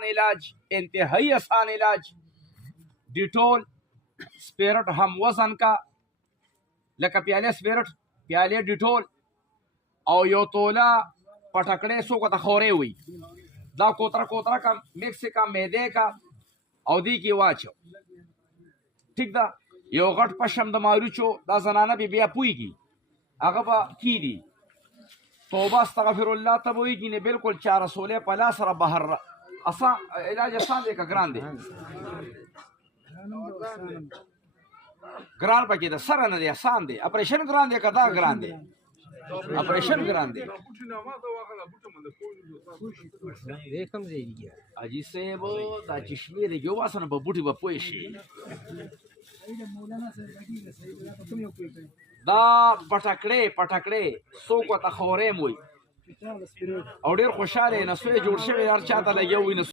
علاج انتہائی آسان علاج ډیټول سپیرټ هم وزن کا لکه پیاله سپیرټ پیاله ډیټول او یو توله پټکړې سو کو ته خورې وي دا کوتره کا مکس کا میده کا او دی کی واچو ٹھیک دا یو غټ پشم د ماروچو دا زنانه بیا پويږي هغه با کی دي توبه استغفر الله تبوي کی نه بالکل 416 پلا سره بهر اصلا علاج آسان دی کا ګران دی ګران پکې د سره نه دی آسان دی اپریشن ګران دی کدا ګران دی اپریشن ګران دی اجي سیب دا چشمه دی یو واسنه په بوټي په پوي شي دا پټکړې سو کو ته خورې موي او ډیر خوشاله نه سوې جوړ شوی هر چاته لګي وي